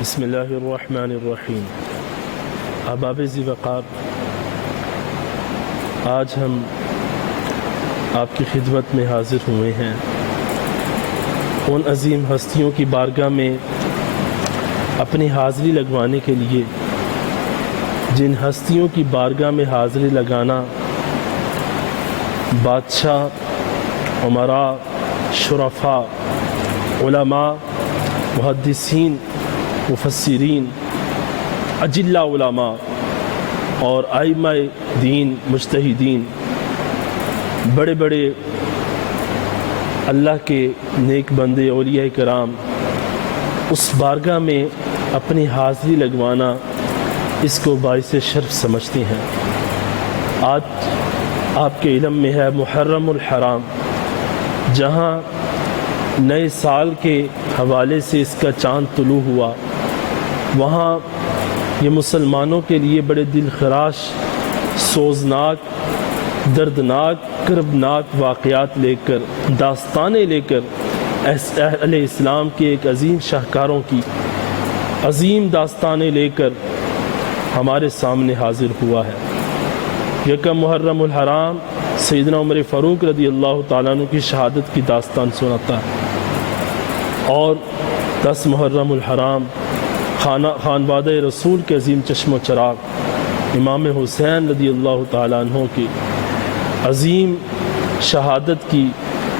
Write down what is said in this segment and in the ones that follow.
بسم اللہ الرحمن الرحیم۔ احباب ذی وقار، آج ہم آپ کی خدمت میں حاضر ہوئے ہیں ان عظیم ہستیوں کی بارگاہ میں اپنی حاضری لگوانے کے لیے، جن ہستیوں کی بارگاہ میں حاضری لگانا بادشاہ، امراء، شرفاء، علماء، محدثین، مفسرین، اجلاء علماء اور ائمہ دین، مجتہدین، بڑے بڑے اللہ کے نیک بندے، اولیاء کرام، اس بارگاہ میں اپنی حاضری لگوانا اس کو باعث شرف سمجھتے ہیں۔ آج آپ کے علم میں ہے محرم الحرام، جہاں نئے سال کے حوالے سے اس کا چاند طلوع ہوا، وہاں یہ مسلمانوں کے لیے بڑے دل خراش، سوزناک، دردناک، کربناک واقعات لے کر، داستانیں لے کر، اہل اسلام کے ایک عظیم شاہکاروں کی عظیم داستانیں لے کر ہمارے سامنے حاضر ہوا ہے۔ یکم محرم الحرام سیدنا عمر فاروق رضی اللہ تعالیٰ عنہ کی شہادت کی داستان سناتا ہے، اور 10 محرم الحرام خانوادہ رسول کے عظیم چشم و چراغ امام حسین رضی اللہ تعالیٰ عنہ کی عظیم شہادت کی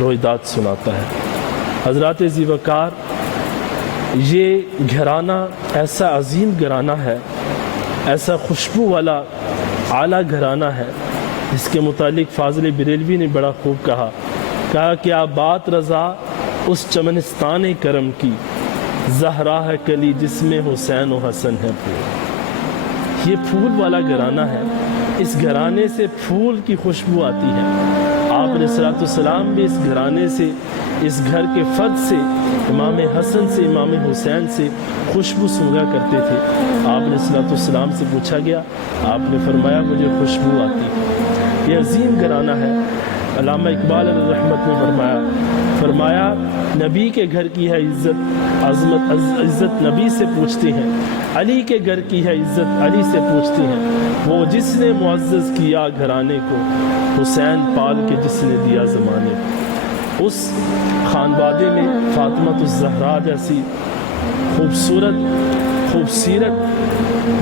رویداد سناتا ہے۔ حضرات ذی وقار، یہ گھرانہ ایسا عظیم گھرانہ ہے، ایسا خوشبو والا اعلیٰ گھرانہ ہے، جس کے متعلق فاضل بریلوی نے بڑا خوب کہا کہ آپ بات رضا اس چمنستان کرم کی، زہرا ہے کلی جس میں حسین و حسن ہے پھول۔ یہ پھول والا گھرانہ ہے، اس گھرانے سے پھول کی خوشبو آتی ہے۔ آپ علیہ الصلوۃ والسلام بھی اس گھرانے سے، اس گھر کے فرد سے، امام حسن سے، امام حسین سے خوشبو سونگا کرتے تھے۔ آپ علیہ الصلوۃ والسلام سے پوچھا گیا، آپ نے فرمایا مجھے خوشبو آتی ہے۔ یہ عظیم گھرانہ ہے۔ علامہ اقبال علیہ رحمت نے فرمایا نبی کے گھر کی ہے عزت، عزت نبی سے پوچھتے ہیں، علی کے گھر کی ہے عزت، علی سے پوچھتے ہیں، وہ جس نے معزز کیا گھرانے کو، حسین پال کے جس نے دیا زمانے کو۔ اس خانوادے میں فاطمہ الزہرا جیسی خوبصورت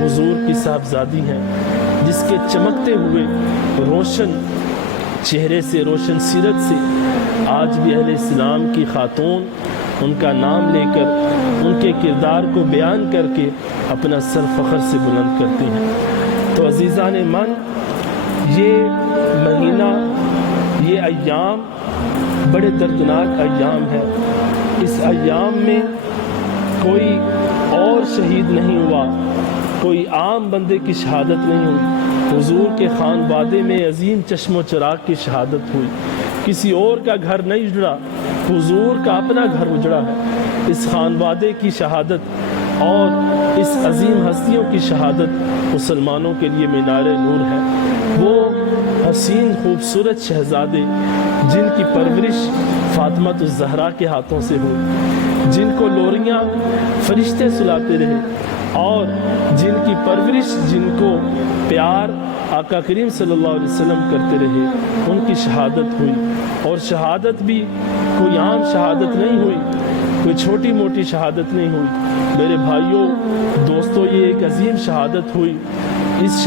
حضور کی صاحبزادی ہیں، جس کے چمکتے ہوئے روشن چہرے سے، روشن سیرت سے آج بھی اہل اسلام کی خاتون ان کا نام لے کر، ان کے کردار کو بیان کر کے اپنا سر فخر سے بلند کرتے ہیں۔ تو عزیزان من، یہ مہینہ، یہ ایام بڑے دردناک ایام ہے۔ اس ایام میں کوئی اور شہید نہیں ہوا، کوئی عام بندے کی شہادت نہیں ہوئی، حضور کے خانوادے میں عظیم چشم و چراغ کی شہادت ہوئی۔ کسی اور کا گھر نہیں اجڑا، حضور کا اپنا گھر اجڑا ہے۔ اس خانوادے کی شہادت اور اس عظیم ہستیوں کی شہادت مسلمانوں کے لیے مینار نور ہے۔ وہ حسین خوبصورت شہزادے جن کی پرورش فاطمہ الزہرا کے ہاتھوں سے ہوئی، جن کو لوریاں فرشتے سلاتے رہے، اور جن کی پرورش، جن کو پیار آقا کریم صلی اللہ علیہ وسلم کرتے رہے، ان کی شہادت ہوئی۔ اور شہادت بھی کوئی عام شہادت نہیں ہوئی، کوئی چھوٹی موٹی شہادت نہیں ہوئی۔ میرے بھائیوں، دوستو، یہ ایک عظیم شہادت ہوئی۔ اس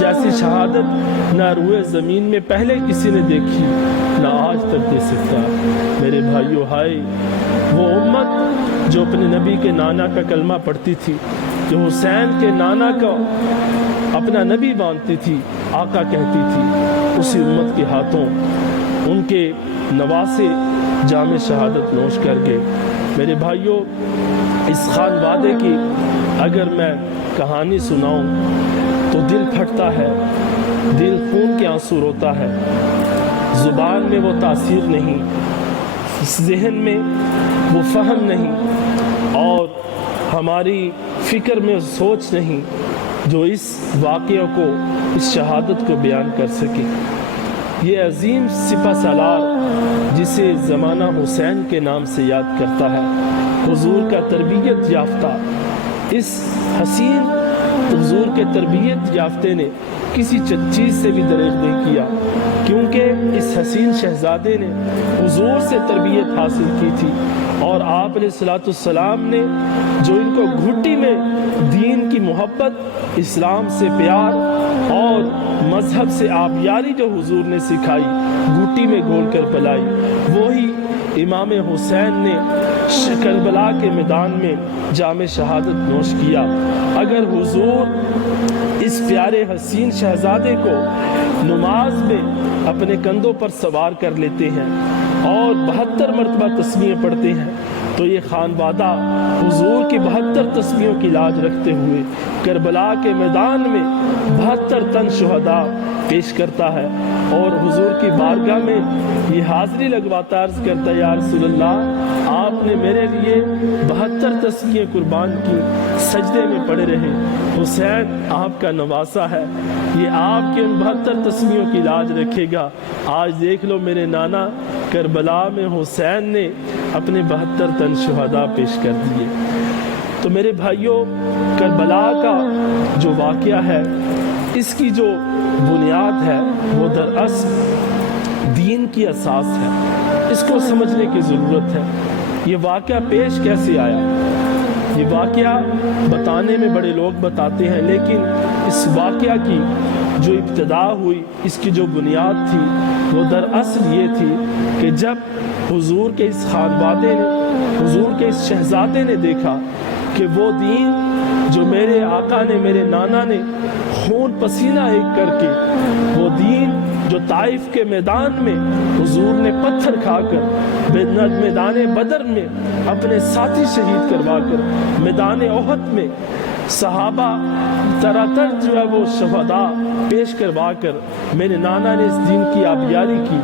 جیسی شہادت نہ روئے زمین میں پہلے کسی نے دیکھی، نہ آج تک دے سکتا۔ میرے بھائیوں، ہائے وہ امت جو اپنے نبی کے نانا کا کلمہ پڑھتی تھی، جو حسین کے نانا کا اپنا نبی مانتی تھی، آقا کہتی تھی، اسی امت کے ہاتھوں ان کے نواسے جام شہادت نوش کر گئے۔ میرے بھائیوں، اس خانوادے کی اگر میں کہانی سناؤں تو دل پھٹتا ہے، دل خون کے آنسو روتا ہے۔ زبان میں وہ تاثیر نہیں، ذہن میں وہ فہم نہیں، اور ہماری فکر میں سوچ نہیں جو اس واقعہ کو، اس شہادت کو بیان کر سکے۔ یہ عظیم سپہ سالار جسے زمانہ حسین کے نام سے یاد کرتا ہے، حضور کا تربیت یافتہ اس حسین حضور کے تربیت یافتے نے کسی چیز سے بھی دریغ نہیں کیا، کیونکہ اس حسین شہزادے نے حضور سے تربیت حاصل کی تھی، اور آپ علیہ الصلوۃ والسلام نے جو ان کو گھٹی میں دین کی محبت، اسلام سے پیار اور مذہب سے آبیاری جو حضور نے سکھائی، گھٹی میں گھول کر پلائی، وہی امام حسین نے کربلا کے میدان میں جام شہادت نوش کیا۔ اگر حضور اس پیارے حسین شہزادے کو نماز میں اپنے کندھوں پر سوار کر لیتے ہیں اور 72 مرتبہ تسبیحیں پڑھتے ہیں، تو یہ خانوادہ حضور کی 72 تسبیحوں کی لاج رکھتے ہوئے کربلا کے میدان میں 72 تن شہداء پیش کرتا ہے، اور حضور کی بارگاہ میں یہ حاضری لگواتا، عرض کرتا ہے یا رسول اللہ، آپ نے میرے لیے 72 تسبیحیں قربان کی، سجدے میں پڑے رہے، حسین آپ کا نواسا ہے، یہ آپ کے ان 72 تسبیحوں کی لاج رکھے گا۔ آج دیکھ لو میرے نانا کربلا میں حسین نے اپنے 72 تن شہداء پیش کر دیے۔ تو میرے بھائیوں، کربلا کا جو واقعہ ہے، اس کی جو بنیاد ہے وہ دراصل دین کی اساس ہے، اس کو سمجھنے کی ضرورت ہے۔ یہ واقعہ پیش کیسے آیا؟ یہ واقعہ بتانے میں بڑے لوگ بتاتے ہیں، لیکن اس واقعہ کی جو ابتدا ہوئی، اس کی جو بنیاد تھی، وہ دراصل یہ تھی کہ جب حضور کے اس خانوادے نے، حضور کے اس شہزادے نے دیکھا کہ وہ دین جو میرے آقا نے، میرے نانا نے خون پسینہ ایک کر کے، وہ دین جو طائف کے میدان میں حضور نے پتھر کھا کر، میدان بدر میں اپنے ساتھی شہید کروا کر، میدان احد میں صحابہ تراتر جو ہے وہ شہداء پیش کروا کر میرے نانا نے اس دین کی آبیاری کی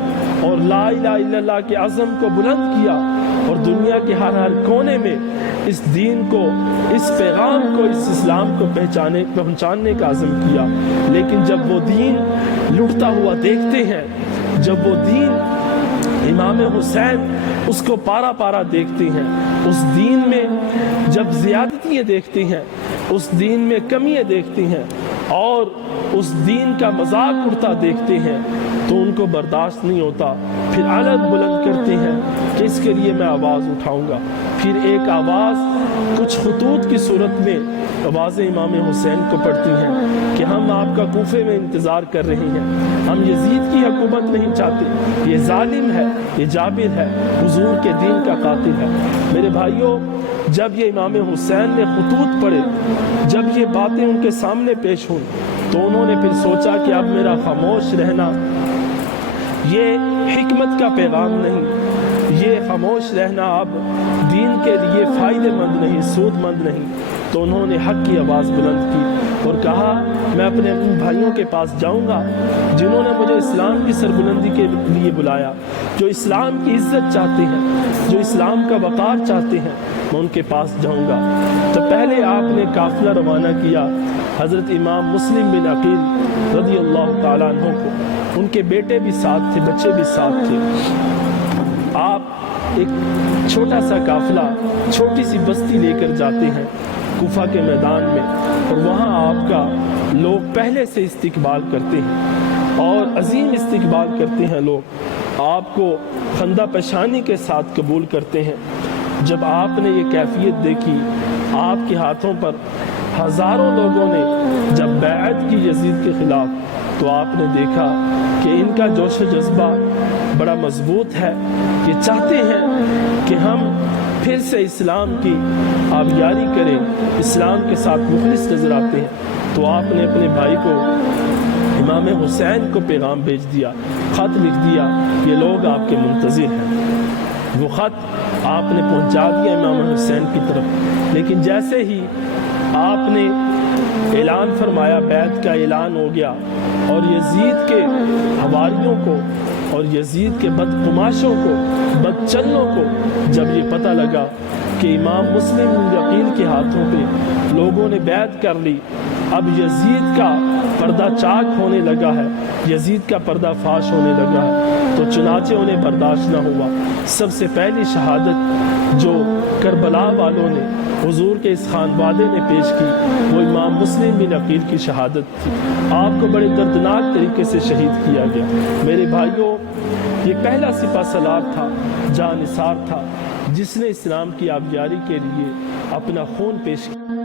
اور لا الہ الا اللہ کے عزم کو بلند کیا، اور دنیا کے ہر کونے میں اس دین کو، اس پیغام کو، اس اسلام کو پہنچانے کا عزم کیا۔ لیکن جب وہ دین لٹتا ہوا دیکھتے ہیں، جب وہ دین امام حسین اس کو پارا پارا دیکھتے ہیں، اس دین میں جب زیادتیاں دیکھتے ہیں، اس دین میں کمیاں دیکھتے ہیں، اور اس دین کا مذاق اڑتا دیکھتے ہیں، تو ان کو برداشت نہیں ہوتا، پھر الگ بلند کرتے ہیں کہ اس کے لیے میں آواز اٹھاؤں گا۔ پھر ایک آواز کچھ خطوط کی صورت میں آوازیں امام حسین کو پڑھتی ہیں کہ ہم آپ کا کوفے میں انتظار کر رہے ہیں، ہم یزید کی حکومت نہیں چاہتے، یہ ظالم ہے، یہ جابر ہے، حضور کے دین کا قاتل ہے۔ میرے بھائیوں، جب یہ امام حسین نے خطوط پڑھے، جب یہ باتیں ان کے سامنے پیش ہوئی، تو انہوں نے پھر سوچا کہ اب میرا خاموش رہنا یہ حکمت کا پیغام نہیں، یہ خاموش رہنا اب دین کے لیے فائدہ مند نہیں، سود مند نہیں۔ تو انہوں نے حق کی آواز بلند کی اور کہا میں اپنے بھائیوں کے پاس جاؤں گا جنہوں نے مجھے اسلام کی سربلندی کے لیے بلایا، جو اسلام کی عزت چاہتے ہیں، جو اسلام کا وقار چاہتے ہیں، میں ان کے پاس جاؤں گا۔ تو پہلے آپ نے قافلہ روانہ کیا حضرت امام مسلم بن عقیل رضی اللہ تعالیٰ عنہ کو، ان کے بیٹے بھی ساتھ تھے، بچے بھی ساتھ تھے۔ آپ ایک چھوٹا سا قافلہ، چھوٹی سی بستی لے کر جاتے ہیں کوفہ کے میدان میں، اور وہاں آپ کا لوگ پہلے سے استقبال کرتے ہیں اور عظیم استقبال کرتے ہیں، لوگ آپ کو خندہ پیشانی کے ساتھ قبول کرتے ہیں۔ جب آپ نے یہ کیفیت دیکھی، آپ کے ہاتھوں پر ہزاروں لوگوں نے جب بیعت کی یزید کے خلاف، تو آپ نے دیکھا کہ ان کا جوش و جذبہ بڑا مضبوط ہے، یہ چاہتے ہیں کہ ہم پھر سے اسلام کی آبیاری کریں، اسلام کے ساتھ مخلص نظر آتے ہیں۔ تو آپ نے اپنے بھائی کو، امام حسین کو پیغام بھیج دیا، خط لکھ دیا، یہ لوگ آپ کے منتظر ہیں۔ وہ خط آپ نے پہنچا دیا امام حسین کی طرف، لیکن جیسے ہی آپ نے اعلان فرمایا، بیعت کا اعلان ہو گیا، اور یزید کے حواریوں کو اور یزید کے بدقماشوں کو، بدچلوں کو جب یہ پتہ لگا کہ امام مسلم بن عقیل کے ہاتھوں پہ لوگوں نے بیعت کر لی، اب یزید کا پردہ چاک ہونے لگا ہے، یزید کا پردہ فاش ہونے لگا ہے، تو تو چنانچہ انہیں برداشت نہ ہوا۔ سب سے پہلی شہادت جو کربلا والوں نے حضور کے اس خانوادے نے پیش کی وہ امام مسلم بن عقیل کی شہادت تھی۔ آپ کو بڑے دردناک طریقے سے شہید کیا گیا۔ میرے بھائیوں، یہ پہلا سپہ سالار تھا، جاں نثار تھا، جس نے اسلام کی آبیاری کے لیے اپنا خون پیش کیا۔